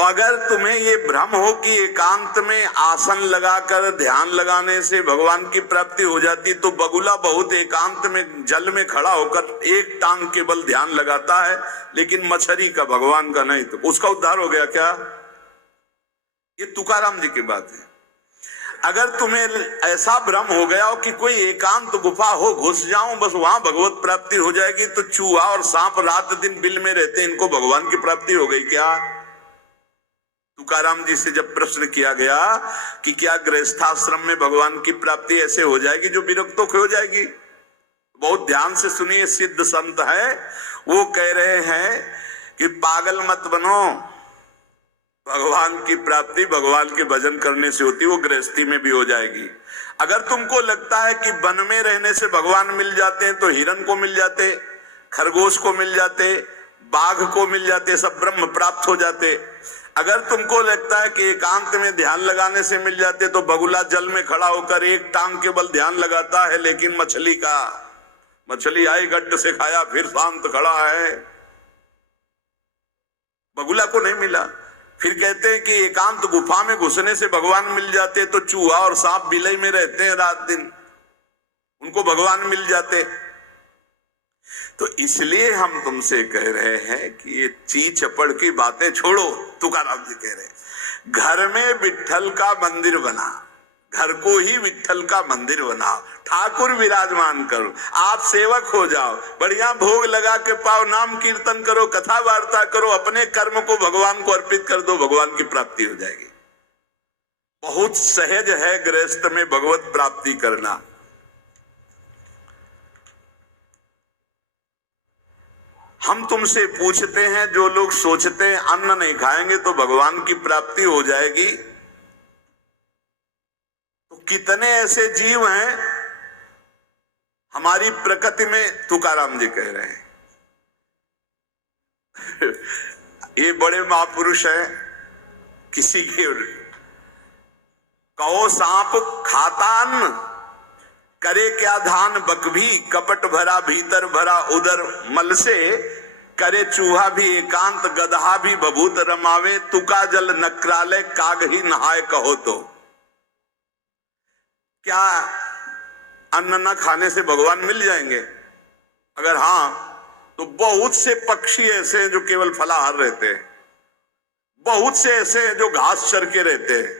अगर तुम्हें ये भ्रम हो कि एकांत में आसन लगाकर ध्यान लगाने से भगवान की प्राप्ति हो जाती, तो बगुला बहुत एकांत में जल में खड़ा होकर एक टांग केवल ध्यान लगाता है, लेकिन मछली का, भगवान का नहीं, तो उसका उद्धार हो गया क्या? ये तुकाराम जी की बात है। अगर तुम्हें ऐसा भ्रम हो गया हो कि कोई एकांत गुफा हो, घुस जाऊं बस वहां भगवत प्राप्ति हो जाएगी, तो चूहा और सांप रात दिन बिल में रहते, इनको भगवान की प्राप्ति हो गई क्या? तुकाराम जी से जब प्रश्न किया गया कि क्या गृहस्थाश्रम में भगवान की प्राप्ति ऐसे हो जाएगी जो विरक्तों की हो जाएगी, बहुत ध्यान से सुनिए, सिद्ध संत है, वो कह रहे हैं कि पागल मत बनो, भगवान की प्राप्ति भगवान के भजन करने से होती, वो गृहस्थी में भी हो जाएगी। अगर तुमको लगता है कि वन में रहने से भगवान मिल जाते हैं, तो हिरण को मिल जाते, खरगोश को मिल जाते, बाघ को मिल जाते, सब ब्रह्म प्राप्त हो जाते। अगर तुमको लगता है कि एकांत में ध्यान लगाने से मिल जाते, तो बगुला जल में खड़ा होकर एक टांग केवल ध्यान लगाता है, लेकिन मछली आई गड्ढ से खाया फिर शांत खड़ा है, बगुला को नहीं मिला। फिर कहते हैं कि एकांत गुफा में घुसने से भगवान मिल जाते, तो चूहा और सांप बिलई में रहते हैं रात दिन, उनको भगवान मिल जाते। तो इसलिए हम तुमसे कह रहे हैं कि ये ची चपड़ की बातें छोड़ो। तुकाराम जी कह रहे हैं घर में विट्ठल का मंदिर बना, घर को ही विट्ठल का मंदिर बनाओ, ठाकुर विराजमान करो, आप सेवक हो जाओ, बढ़िया भोग लगा के पाओ, नाम कीर्तन करो, कथा वार्ता करो, अपने कर्म को भगवान को अर्पित कर दो, भगवान की प्राप्ति हो जाएगी। बहुत सहज है गृहस्थ में भगवत प्राप्ति करना। हम तुमसे पूछते हैं, जो लोग सोचते हैं अन्न नहीं खाएंगे तो भगवान की प्राप्ति हो जाएगी, तो कितने ऐसे जीव हैं हमारी प्रकृति में? तुकाराम जी कह रहे हैं ये बड़े महापुरुष हैं, किसी के कहो सांप खाता अन्न, करे क्या धान बकभी, कपट भरा भीतर भरा उदर मल से, करे चूहा भी एकांत गदहा भी बभूत रमावे, तुका जल नक्राले काग ही नहाए कहो तो। क्या अन्न न खाने से भगवान मिल जाएंगे? अगर हाँ, तो बहुत से पक्षी ऐसे हैं जो केवल फलाहार रहते हैं, बहुत से ऐसे हैं जो घास चर के रहते हैं,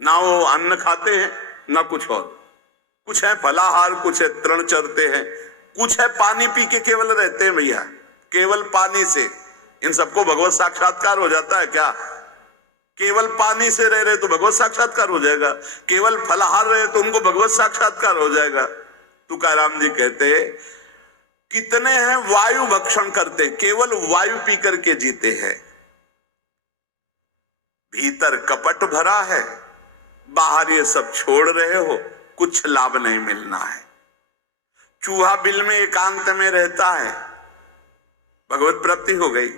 ना वो अन्न खाते हैं ना कुछ और, कुछ है फलाहार, कुछ है तृण चरते हैं, कुछ है पानी पी के केवल रहते हैं। भैया केवल पानी से इन सबको भगवत साक्षात्कार हो जाता है क्या? केवल पानी से रह रहे तो भगवत साक्षात्कार हो जाएगा, केवल फलाहार रहे तो उनको भगवत साक्षात्कार हो जाएगा। तुकाराम जी कहते हैं कितने हैं वायु भक्षण करते, केवल वायु पी करके जीते हैं, भीतर कपट भरा है, बाहर ये सब छोड़ रहे हो, कुछ लाभ नहीं मिलना है। चूहा बिल में एकांत में रहता है, भगवत प्राप्ति हो गई।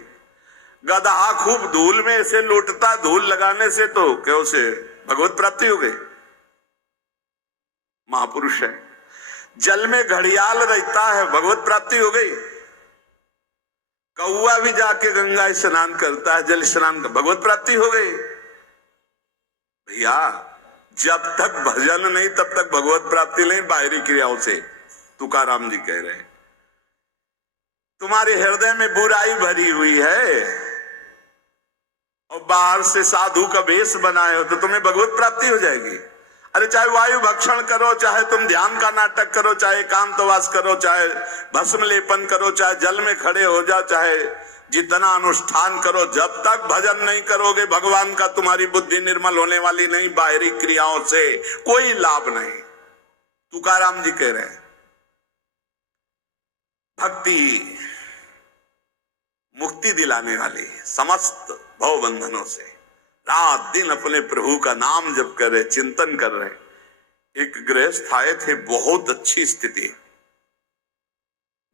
गदहा खूब धूल में ऐसे लौटता, धूल लगाने से तो क्या उसे भगवत प्राप्ति हो गई, महापुरुष है। जल में घड़ियाल रहता है, भगवत प्राप्ति हो गई। कौआ भी जाके गंगा स्नान करता है, जल स्नान, भगवत प्राप्ति हो गई। भैया जब तक भजन नहीं तब तक भगवत प्राप्ति नहीं, बाहरी क्रियाओं से। तुकाराम जी कह रहे हैं तुम्हारे हृदय में बुराई भरी हुई है और बाहर से साधु का वेश बनाए हो तो तुम्हें भगवत प्राप्ति हो जाएगी। अरे चाहे वायु भक्षण करो, चाहे तुम ध्यान का नाटक करो, चाहे एकांतवास करो, चाहे भस्म लेपन करो, चाहे जल में खड़े हो जाओ, चाहे जितना अनुष्ठान करो, जब तक भजन नहीं करोगे भगवान का तुम्हारी बुद्धि निर्मल होने वाली नहीं, बाहरी क्रियाओं से कोई लाभ नहीं। तुकाराम जी कह रहे हैं भक्ति मुक्ति दिलाने वाली, समस्त भव बंधनों से। रात दिन अपने प्रभु का नाम जप कर रहे, चिंतन कर रहे। एक गृहस्थ आए थे, बहुत अच्छी स्थिति,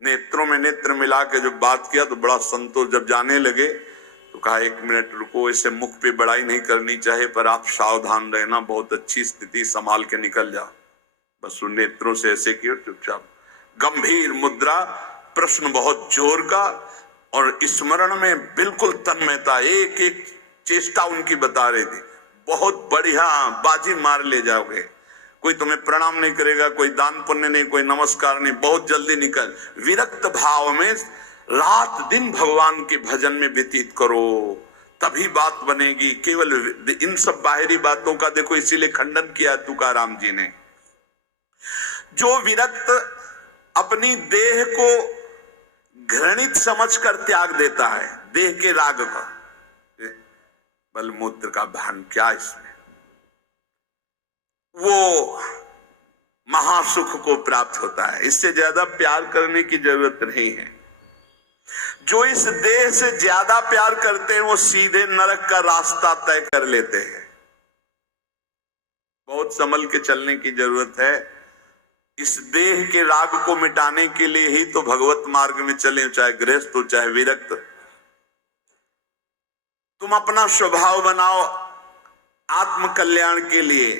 नेत्रों में नेत्र मिला के जब बात किया तो बड़ा संतोष। जब जाने लगे तो कहा 1 मिनट रुको, इसे मुख पे बड़ाई नहीं करनी चाहिए, पर आप सावधान रहना, बहुत अच्छी स्थिति, संभाल के निकल जाओ। बस उन नेत्रों से ऐसे किया, चुपचाप गंभीर मुद्रा, प्रश्न बहुत जोर का, और स्मरण में बिल्कुल तन्मयता, एक एक चेष्टा उनकी बता रही थी। बहुत बढ़िया, बाजी मार ले जाओगे, कोई तुम्हें प्रणाम नहीं करेगा, कोई दान पुण्य नहीं, कोई नमस्कार नहीं, बहुत जल्दी निकल। विरक्त भाव में रात दिन भगवान के भजन में व्यतीत करो, तभी बात बनेगी। केवल इन सब बाहरी बातों का देखो, इसीलिए खंडन किया तुकाराम जी ने। जो विरक्त अपनी देह को घृणित समझकर त्याग देता है, देह के राग का, बलमूत्र का भान क्या इसमें, वो महासुख को प्राप्त होता है। इससे ज्यादा प्यार करने की जरूरत नहीं है। जो इस देह से ज्यादा प्यार करते हैं वो सीधे नरक का रास्ता तय कर लेते हैं। बहुत संभल के चलने की जरूरत है। इस देह के राग को मिटाने के लिए ही तो भगवत मार्ग में चले, चाहे गृहस्थ हो चाहे विरक्त। तुम अपना स्वभाव बनाओ आत्म कल्याण के लिए।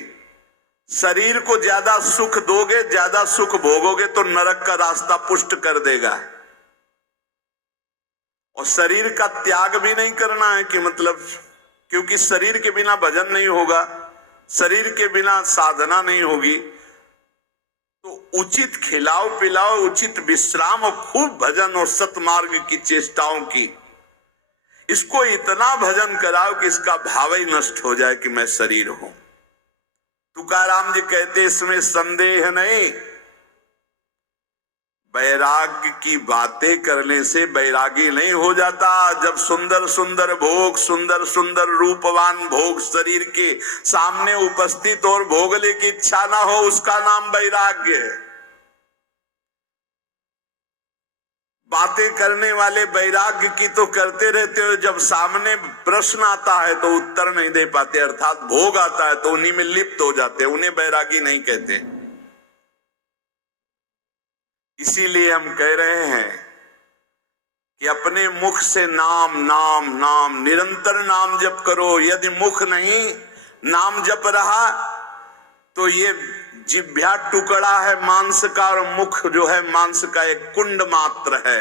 शरीर को ज्यादा सुख दोगे, ज्यादा सुख भोगोगे तो नरक का रास्ता पुष्ट कर देगा। और शरीर का त्याग भी नहीं करना है कि मतलब, क्योंकि शरीर के बिना भजन नहीं होगा, शरीर के बिना साधना नहीं होगी। तो उचित खिलाओ पिलाओ, उचित विश्राम और खूब भजन और सतमार्ग की चेष्टाओं की। इसको इतना भजन कराओ कि इसका भाव ही नष्ट हो जाए कि मैं शरीर हूं। तुकाराम जी कहते इसमें संदेह नहीं। वैराग्य की बातें करने से वैरागी नहीं हो जाता। जब सुंदर सुंदर भोग, सुंदर सुंदर रूपवान भोग शरीर के सामने उपस्थित और भोगने की इच्छा ना हो, उसका नाम वैराग्य है। बातें करने वाले वैराग्य की तो करते रहते हो, जब सामने प्रश्न आता है तो उत्तर नहीं दे पाते, अर्थात भोग आता है तो उन्हीं में लिप्त हो जाते, उन्हें वैरागी नहीं कहते। इसीलिए हम कह रहे हैं कि अपने मुख से नाम नाम नाम, निरंतर नाम जप करो। यदि मुख नहीं नाम जप रहा तो ये जिह्वा टुकड़ा है मांस का, और मुख जो है मांस का एक कुंड मात्र है।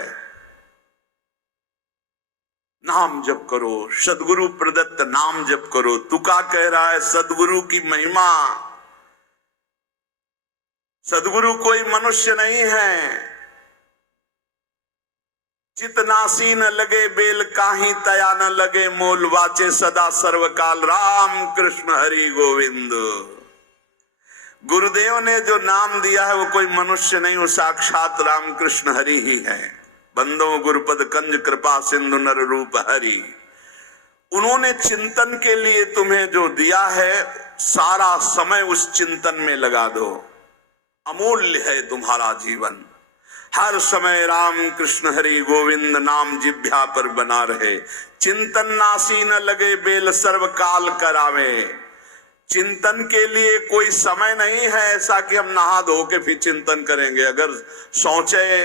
नाम जप करो, सदगुरु प्रदत्त नाम जप करो। तुका कह रहा है सदगुरु की महिमा। सदगुरु कोई मनुष्य नहीं है। चितनासी न लगे बेल काही तया न लगे मोल, वाचे सदा सर्वकाल राम कृष्ण हरि गोविंद। गुरुदेव ने जो नाम दिया है वो कोई मनुष्य नहीं, वो साक्षात राम कृष्ण हरि ही है। बंदो गुरुपद कंज कृपा सिंधु नर रूप हरि। उन्होंने चिंतन के लिए तुम्हें जो दिया है, सारा समय उस चिंतन में लगा दो। अमूल्य है तुम्हारा जीवन। हर समय राम कृष्ण हरि गोविंद नाम जिह्वा पर बना रहे। चिंतन नासी न लगे बेल सर्वकाल करावे। चिंतन के लिए कोई समय नहीं है ऐसा कि हम नहा धो के फिर चिंतन करेंगे। अगर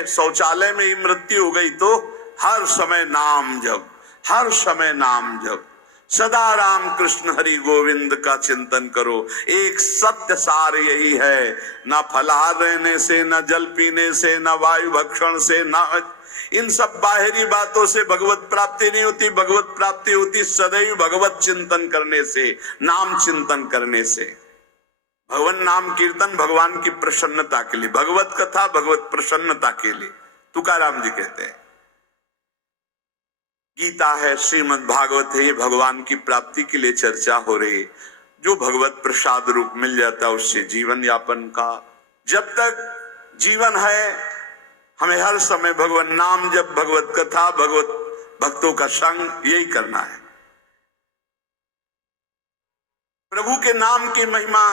शौचालय में ही मृत्यु हो गई तो हर समय नाम जप, हर समय नाम जप। सदा राम कृष्ण हरि गोविंद का चिंतन करो। एक सत्य सार यही है, ना फलाहार रहने से, ना जल पीने से, ना वायु भक्षण से, ना इन सब बाहरी बातों से भगवत प्राप्ति नहीं होती। भगवत प्राप्ति होती सदैव भगवत चिंतन करने से, नाम चिंतन करने से। भगवान नाम कीर्तन भगवान की प्रसन्नता के लिए, भगवत कथा भगवत प्रसन्नता के लिए। तुकाराम जी कहते हैं गीता है, श्रीमद् भागवत है, भगवान की प्राप्ति के लिए चर्चा हो रही। जो भगवत प्रसाद रूप मिल जाता है उससे जीवन यापन का, जब तक जीवन है हमें हर समय भगवान नाम जप, भगवत कथा, भगवत भक्तों का संग, यही करना है। प्रभु के नाम की महिमा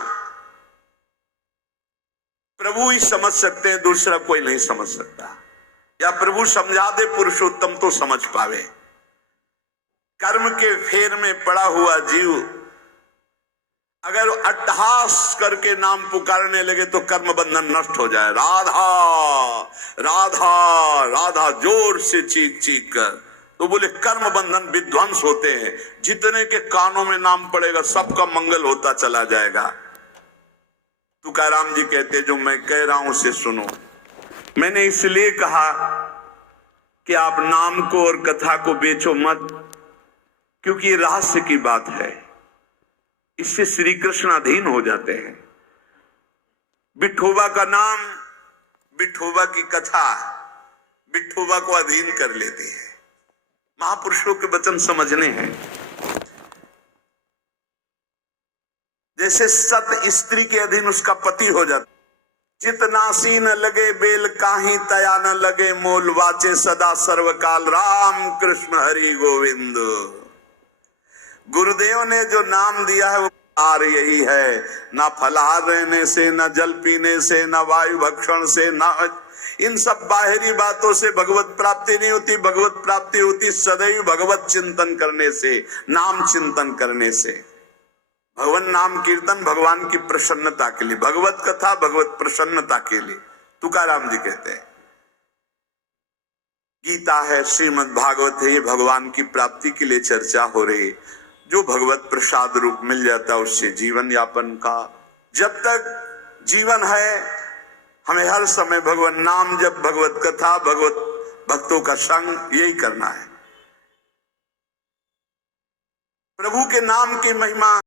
प्रभु ही समझ सकते हैं, दूसरा कोई नहीं समझ सकता। या प्रभु समझा दे पुरुषोत्तम तो समझ पावे। कर्म के फेर में पड़ा हुआ जीव अगर अट्टहास करके नाम पुकारने लगे तो कर्म बंधन नष्ट हो जाए। राधा राधा राधा जोर से चीख चीख कर, तो बोले कर्म बंधन विध्वंस होते हैं। जितने के कानों में नाम पड़ेगा सबका मंगल होता चला जाएगा। तुकाराम जी कहते जो मैं कह रहा हूं उसे सुनो। मैंने इसलिए कहा कि आप नाम को और कथा को बेचो मत, क्योंकि ये रहस्य की बात है, इससे श्री कृष्ण अधीन हो जाते हैं। विठोबा का नाम, विठोबा की कथा विठोबा को अधीन कर लेती है। महापुरुषों के वचन समझने हैं। जैसे सत स्त्री के अधीन उसका पति हो जाता, चितनासी न लगे बेल काहीं तया न लगे मोल, वाचे सदा सर्वकाल राम कृष्ण हरि गोविंद। गुरुदेव ने जो नाम दिया है वो आर यही है, ना फलाहार रहने से, ना जल पीने से, ना वायु भक्षण से, ना इन सब बाहरी बातों से भगवत प्राप्ति नहीं होती। भगवत प्राप्ति होती सदैव भगवत चिंतन करने से, नाम चिंतन करने से। भगवान नाम कीर्तन भगवान की प्रसन्नता के लिए, भगवत कथा भगवत प्रसन्नता के लिए। तुकाराम जी कहते हैं गीता है, श्रीमद् भागवत है, ये भगवान की प्राप्ति के लिए चर्चा हो रही। जो भगवत प्रसाद रूप मिल जाता है उससे जीवन यापन का, जब तक जीवन है हमें हर समय भगवान नाम जब भगवत कथा भगवत भक्तों का संग यही करना है। प्रभु के नाम की महिमा